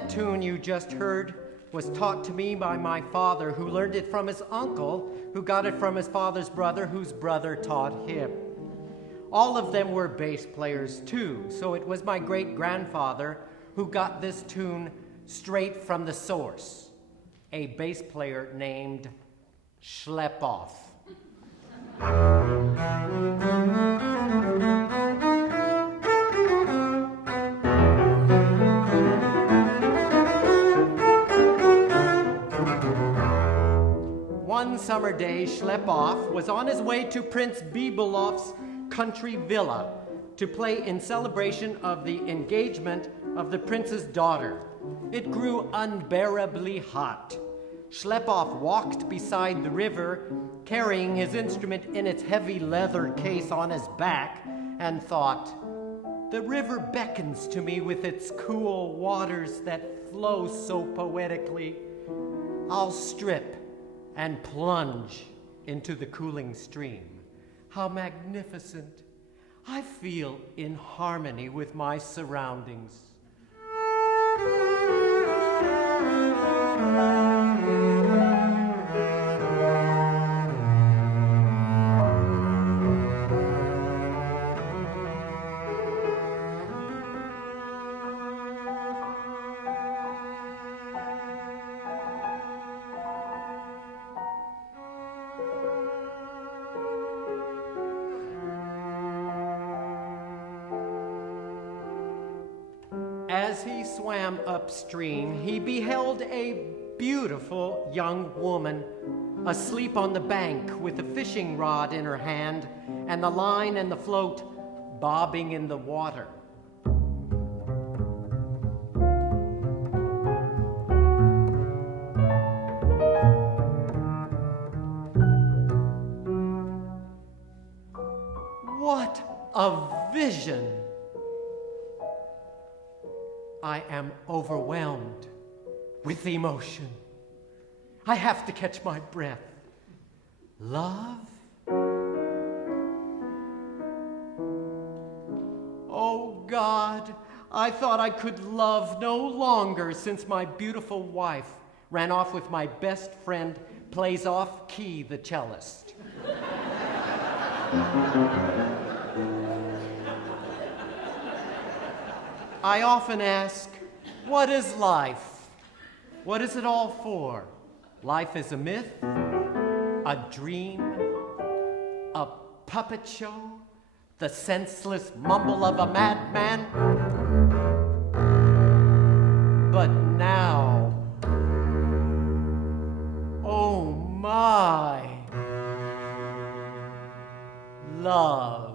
that tune you just heard was taught to me by my father, who learned it from his uncle, who got it from his father's brother, whose brother taught him. All of them were bass players too, so it was my great-grandfather who got this tune straight from the source, a bass player named Chekov. One summer day, Chekov was on his way to Prince Bibelov's country villa to play in celebration of the engagement of the prince's daughter. It grew unbearably hot. Chekov walked beside the river, carrying his instrument in its heavy leather case on his back, and thought, "The river beckons to me with its cool waters that flow so poetically. I'll strip and plunge into the cooling stream. How magnificent! I feel in harmony with my surroundings." As he swam upstream, he beheld a beautiful young woman asleep on the bank with a fishing rod in her hand and the line and the float bobbing in the water. What a vision! I am overwhelmed with emotion. I have to catch my breath. Love? Oh God, I thought I could love no longer since my beautiful wife ran off with my best friend, plays off Key the cellist. I often ask, what is life? What is it all for? Life is a myth, a dream, a puppet show, the senseless mumble of a madman. But now, oh my, love.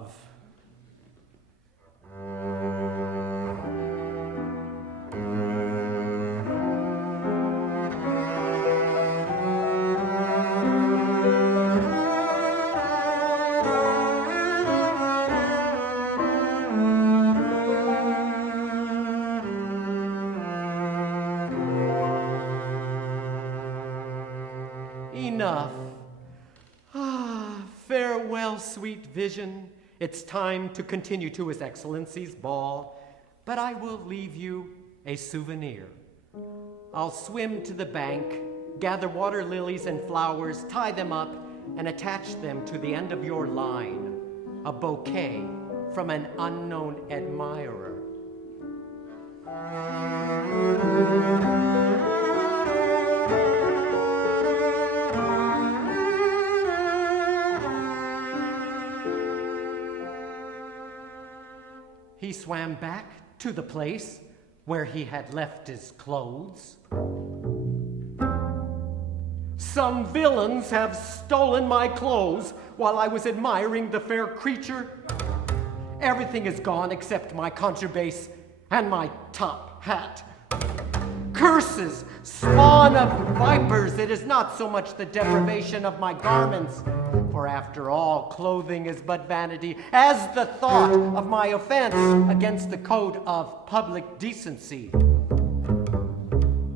Enough. Farewell, sweet vision. It's time to continue to His Excellency's ball, but I will leave you a souvenir. I'll swim to the bank, gather water lilies and flowers, tie them up, and attach them to the end of your line, a bouquet from an unknown admirer. He swam back to the place where he had left his clothes. Some villains have stolen my clothes while I was admiring the fair creature. Everything is gone except my contrabass and my top hat. Curses, spawn of vipers, it is not so much the deprivation of my garments, for after all, clothing is but vanity, as the thought of my offense against the code of public decency.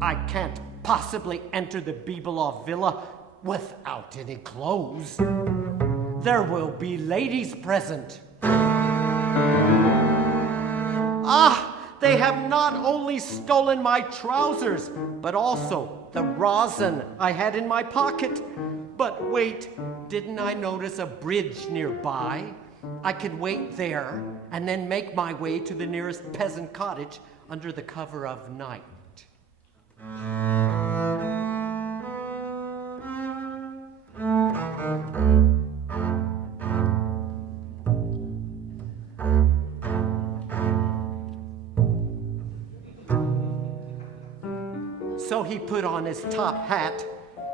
I can't possibly enter the Bibelov villa without any clothes. There will be ladies present. Ah, They have not only stolen my trousers, but also the rosin I had in my pocket. But wait, didn't I notice a bridge nearby? I could wait there and then make my way to the nearest peasant cottage under the cover of night. So he put on his top hat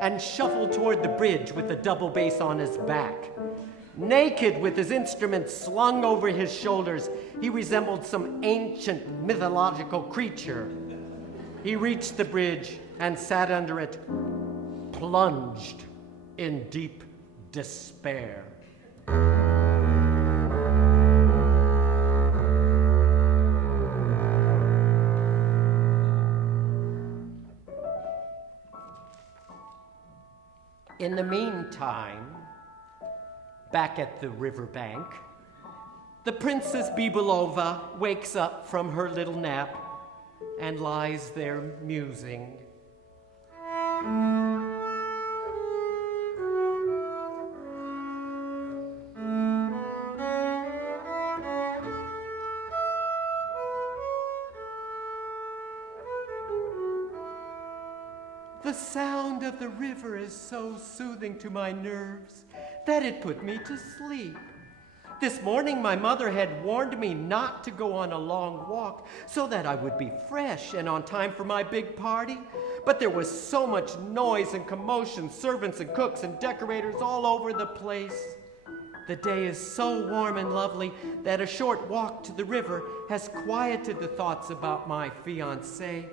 and shuffled toward the bridge with the double bass on his back. Naked, with his instruments slung over his shoulders, he resembled some ancient mythological creature. He reached the bridge and sat under it, plunged in deep despair. In the meantime, back at the riverbank, the Princess Bibelova wakes up from her little nap and lies there musing. The sound of the river is so soothing to my nerves that it put me to sleep. This morning my mother had warned me not to go on a long walk so that I would be fresh and on time for my big party. But there was so much noise and commotion, servants and cooks and decorators all over the place. The day is so warm and lovely that a short walk to the river has quieted the thoughts about my fiancé.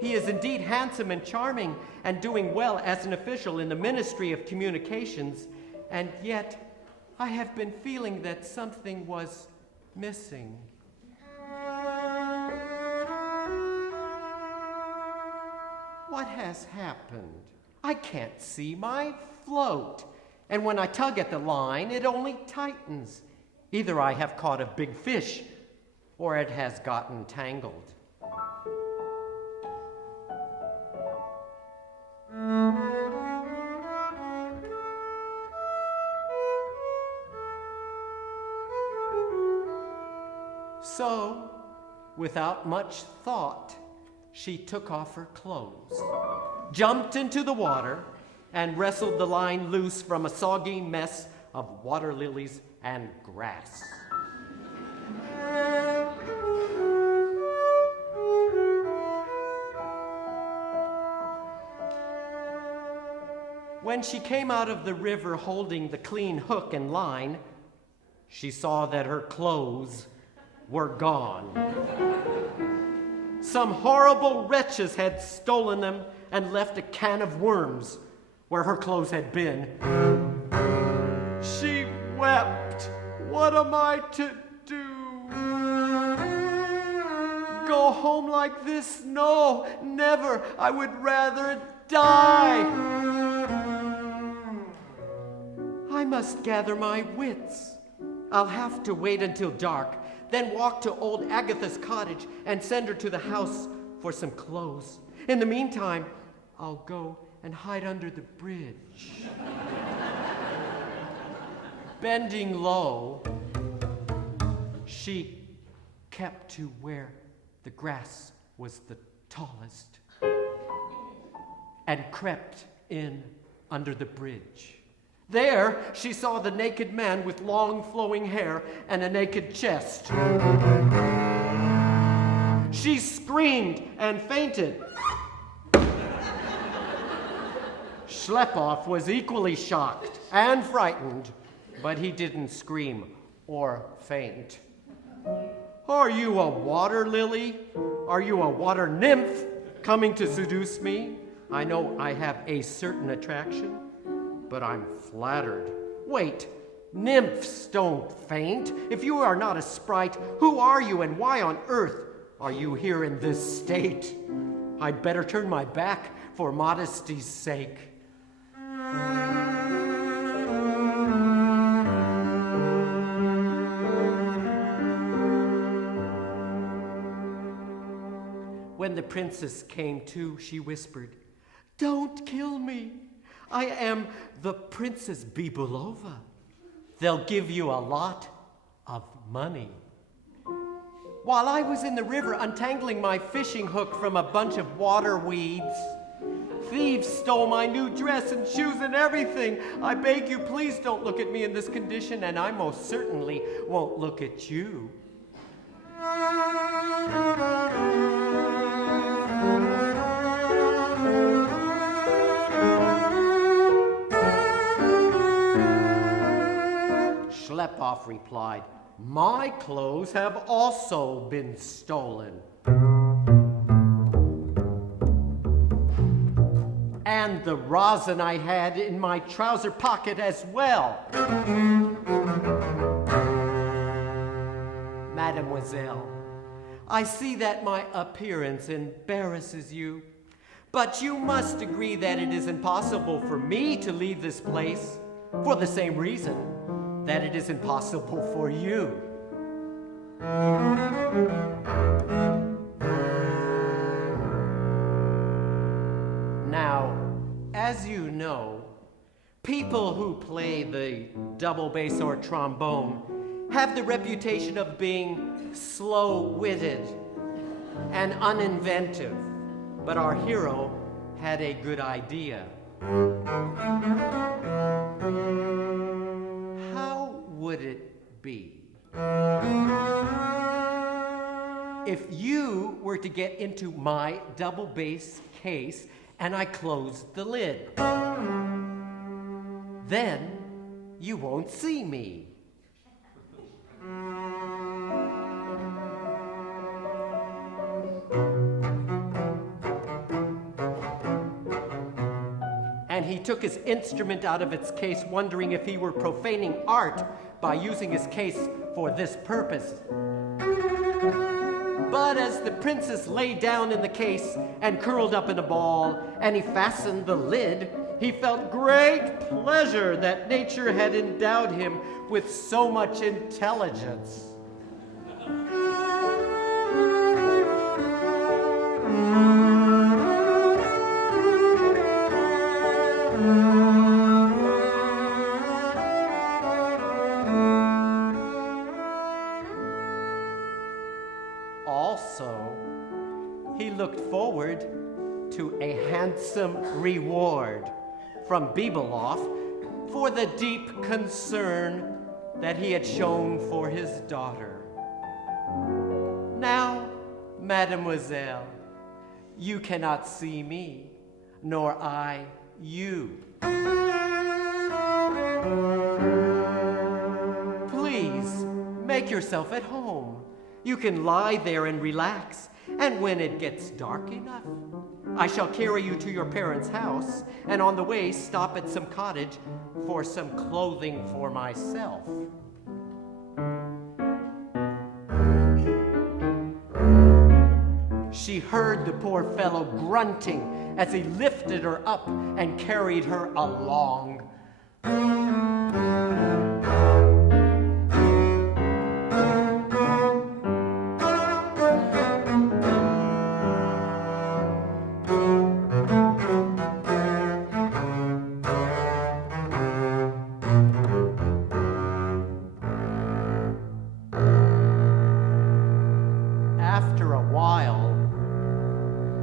He is indeed handsome and charming and doing well as an official in the Ministry of Communications, and yet I have been feeling that something was missing. What has happened? I can't see my float, and when I tug at the line, it only tightens. Either I have caught a big fish, or it has gotten tangled. So, without much thought, she took off her clothes, jumped into the water, and wrestled the line loose from a soggy mess of water lilies and grass. When she came out of the river holding the clean hook and line, she saw that her clothes were gone. Some horrible wretches had stolen them and left a can of worms where her clothes had been. She wept. What am I to do? Go home like this? No, never. I would rather die. I must gather my wits. I'll have to wait until dark, then walk to old Agatha's cottage and send her to the house for some clothes. In the meantime, I'll go and hide under the bridge. Bending low, she kept to where the grass was the tallest and crept in under the bridge. There, she saw the naked man with long flowing hair and a naked chest. She screamed and fainted. Chekov was equally shocked and frightened, but he didn't scream or faint. Are you a water lily? Are you a water nymph coming to seduce me? I know I have a certain attraction, but I'm flattered. Wait, nymphs don't faint. If you are not a sprite, who are you and why on earth are you here in this state? I'd better turn my back for modesty's sake. When the princess came to, she whispered, "Don't kill me. I am the Princess Bibulova. They'll give you a lot of money." While I was in the river untangling my fishing hook from a bunch of water weeds, thieves stole my new dress and shoes and everything. I beg you, please don't look at me in this condition, and I most certainly won't look at you. Chekov replied, "My clothes have also been stolen. And the rosin I had in my trouser pocket as well." "Mademoiselle, I see that my appearance embarrasses you, but you must agree that it is impossible for me to leave this place for the same reason that it is impossible for you." Now, as you know, people who play the double bass or trombone have the reputation of being slow-witted and uninventive, but our hero had a good idea. How would it be if you were to get into my double bass case and I closed the lid? Then you won't see me. And he took his instrument out of its case, wondering if he were profaning art by using his case for this purpose. But as the princess lay down in the case and curled up in a ball, and he fastened the lid, he felt great pleasure that nature had endowed him with so much intelligence. Also, he looked forward to a handsome reward from Bibulov for the deep concern that he had shown for his daughter. Now, mademoiselle, you cannot see me, nor I you. Please, make yourself at home. You can lie there and relax, and when it gets dark enough, I shall carry you to your parents' house, and on the way stop at some cottage for some clothing for myself. She heard the poor fellow grunting as he lifted her up and carried her along. After a while,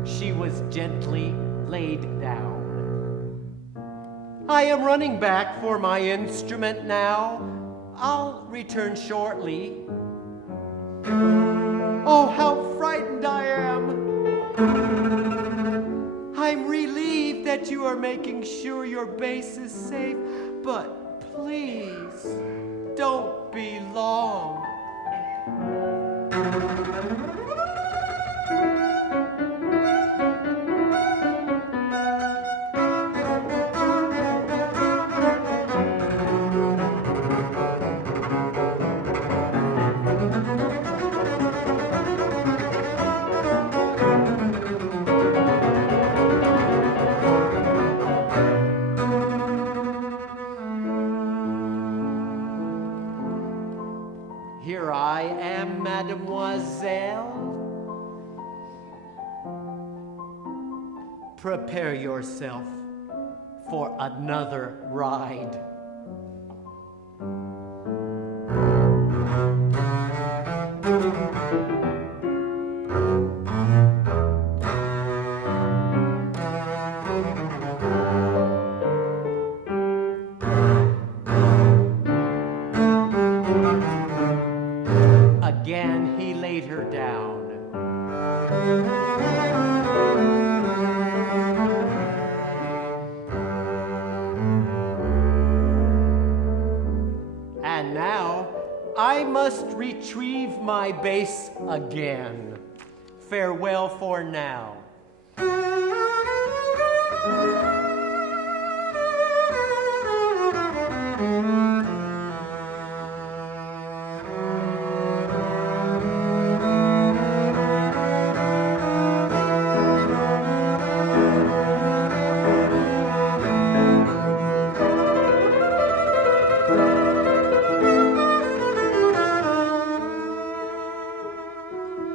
she was gently laid down. "I am running back for my instrument now. I'll return shortly. Oh, how frightened I am! I'm relieved that you are making sure your bass is safe, but please don't be long." "Here I am, mademoiselle. prepare yourself for another ride. Again, he laid her down. And now, I must retrieve my bass again. Farewell for now.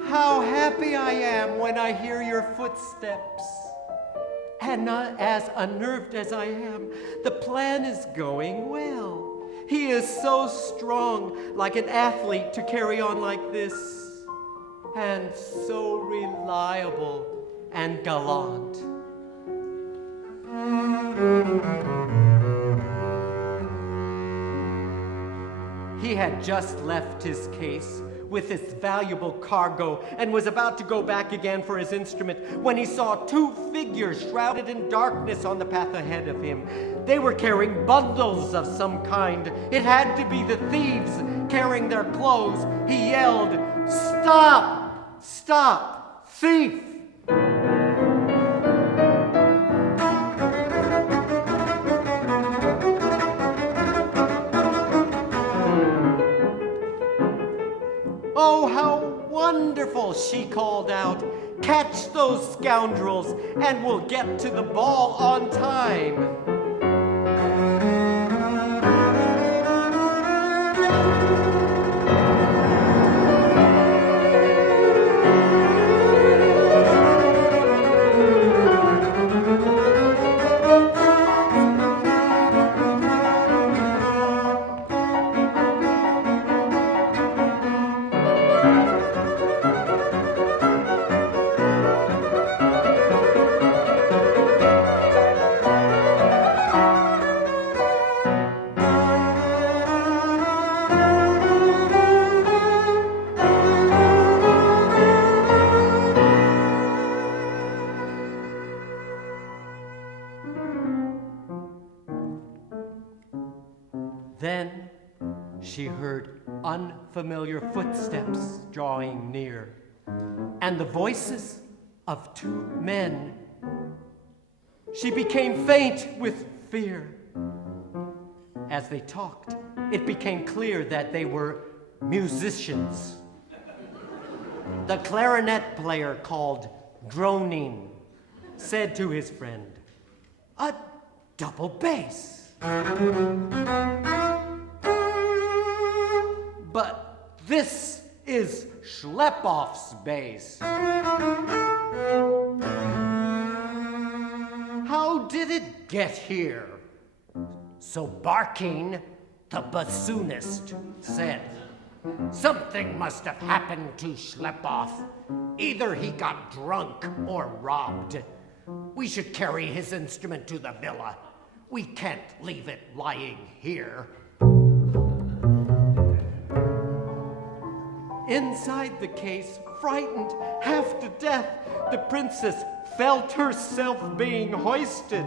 How happy I am when I hear your footsteps. And not as unnerved as I am, the plan is going well. He is so strong, like an athlete, to carry on like this, and so reliable and gallant. He had just left his case with its valuable cargo and was about to go back again for his instrument when he saw two figures shrouded in darkness on the path ahead of him. They were carrying bundles of some kind. It had to be the thieves carrying their clothes. He yelled, "Stop! Stop! Thief!" "Oh, how wonderful," she called out. "Catch those scoundrels and we'll get to the ball on time." Then she heard unfamiliar footsteps drawing near, and the voices of two men. She became faint with fear. As they talked, it became clear that they were musicians. The clarinet player, called Droning, said to his friend, "A double bass." "But this is Schlepoff's bass." "How did it get here?" So Barking, the bassoonist, said, "Something must have happened to Schlepoff. Either he got drunk or robbed. We should carry his instrument to the villa. We can't leave it lying here." Inside the case, frightened half to death, the princess felt herself being hoisted.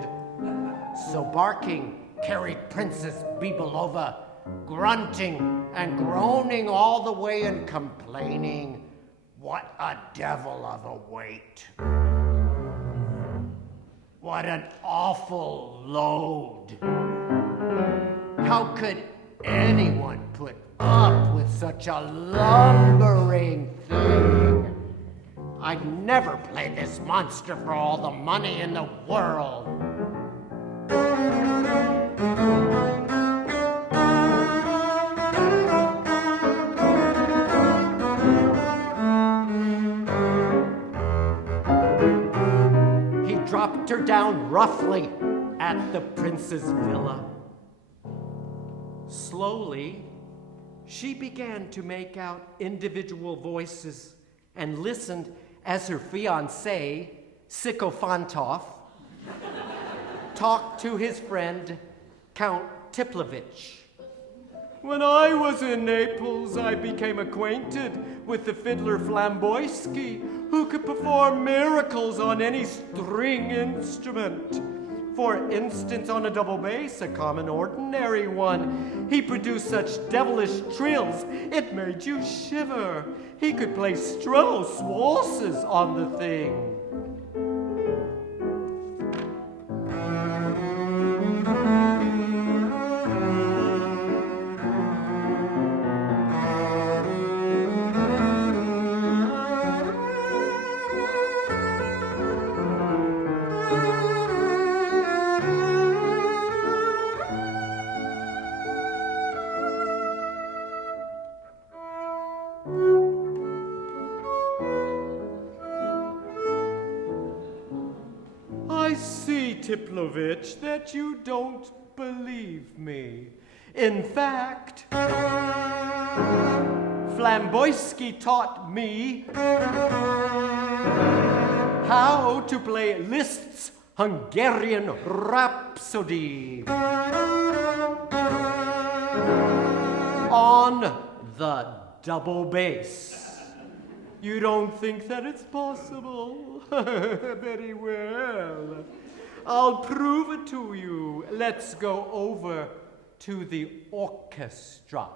So Barking carried Princess Bibelova, grunting and groaning all the way and complaining, "What a devil of a weight. What an awful load. How could anyone put up with such a lumbering thing? I'd never play this monster for all the money in the world." He dropped her down roughly at the prince's villa. Slowly, she began to make out individual voices and listened as her fiancé, Sykophantov, talked to his friend, Count Tiplovich. When I was in Naples, I became acquainted with the fiddler Flamboyski, who could perform miracles on any string instrument. For instance, on a double bass, a common ordinary one, he produced such devilish trills, it made you shiver. He could play Strauss waltzes on the thing. Tiplovich, that you don't believe me. In fact, Flamboyski taught me how to play Liszt's Hungarian Rhapsody on the double bass. You don't think that it's possible? Very well. I'll prove it to you. Let's go over to the orchestra.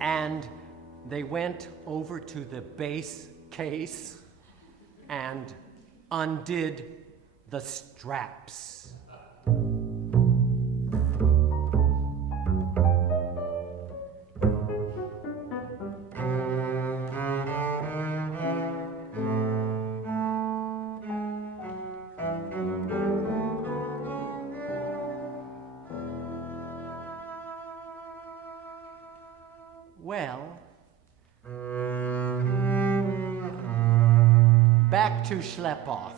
And they went over to the bass case and undid the straps. Well, back to Schlepoff.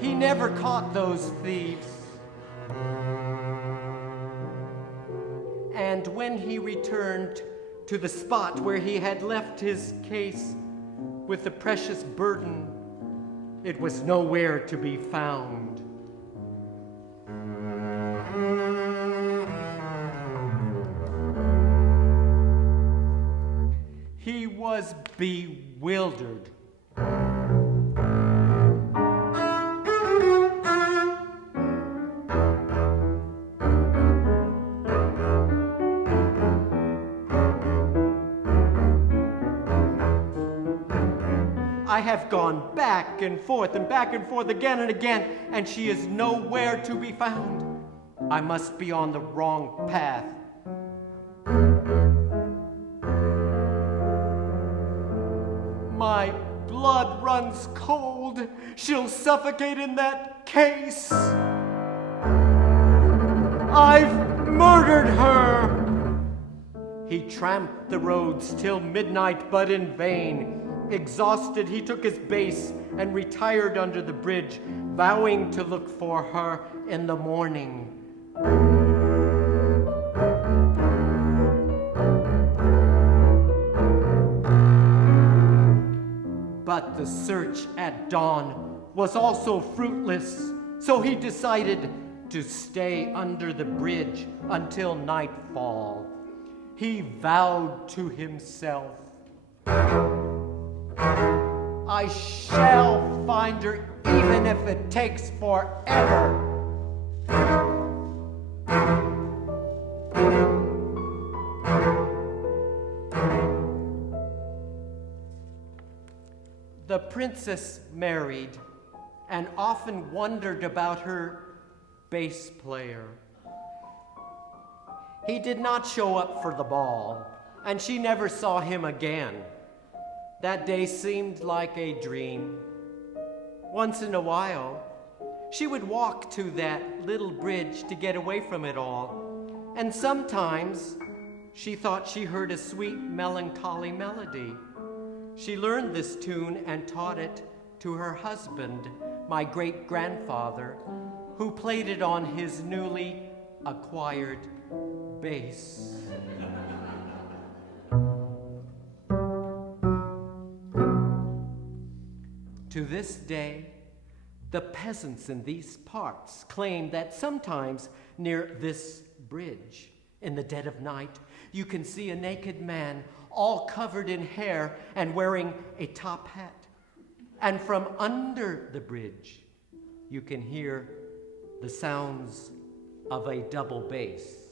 He never caught those thieves. And when he returned to the spot where he had left his case with the precious burden, it was nowhere to be found. He was bewildered. I have gone back and forth again and again, and she is nowhere to be found. I must be on the wrong path. My blood runs cold. She'll suffocate in that case. I've murdered her. He tramped the roads till midnight, but in vain. Exhausted, he took his bass and retired under the bridge, vowing to look for her in the morning. But the search at dawn was also fruitless, so he decided to stay under the bridge until nightfall. He vowed to himself, I shall find her even if it takes forever. The princess married and often wondered about her bass player. He did not show up for the ball, and she never saw him again. That day seemed like a dream. Once in a while, she would walk to that little bridge to get away from it all, and sometimes she thought she heard a sweet, melancholy melody. She learned this tune and taught it to her husband, my great-grandfather, who played it on his newly acquired bass. To this day, the peasants in these parts claim that sometimes near this bridge, in the dead of night, you can see a naked man all covered in hair and wearing a top hat. And from under the bridge, you can hear the sounds of a double bass.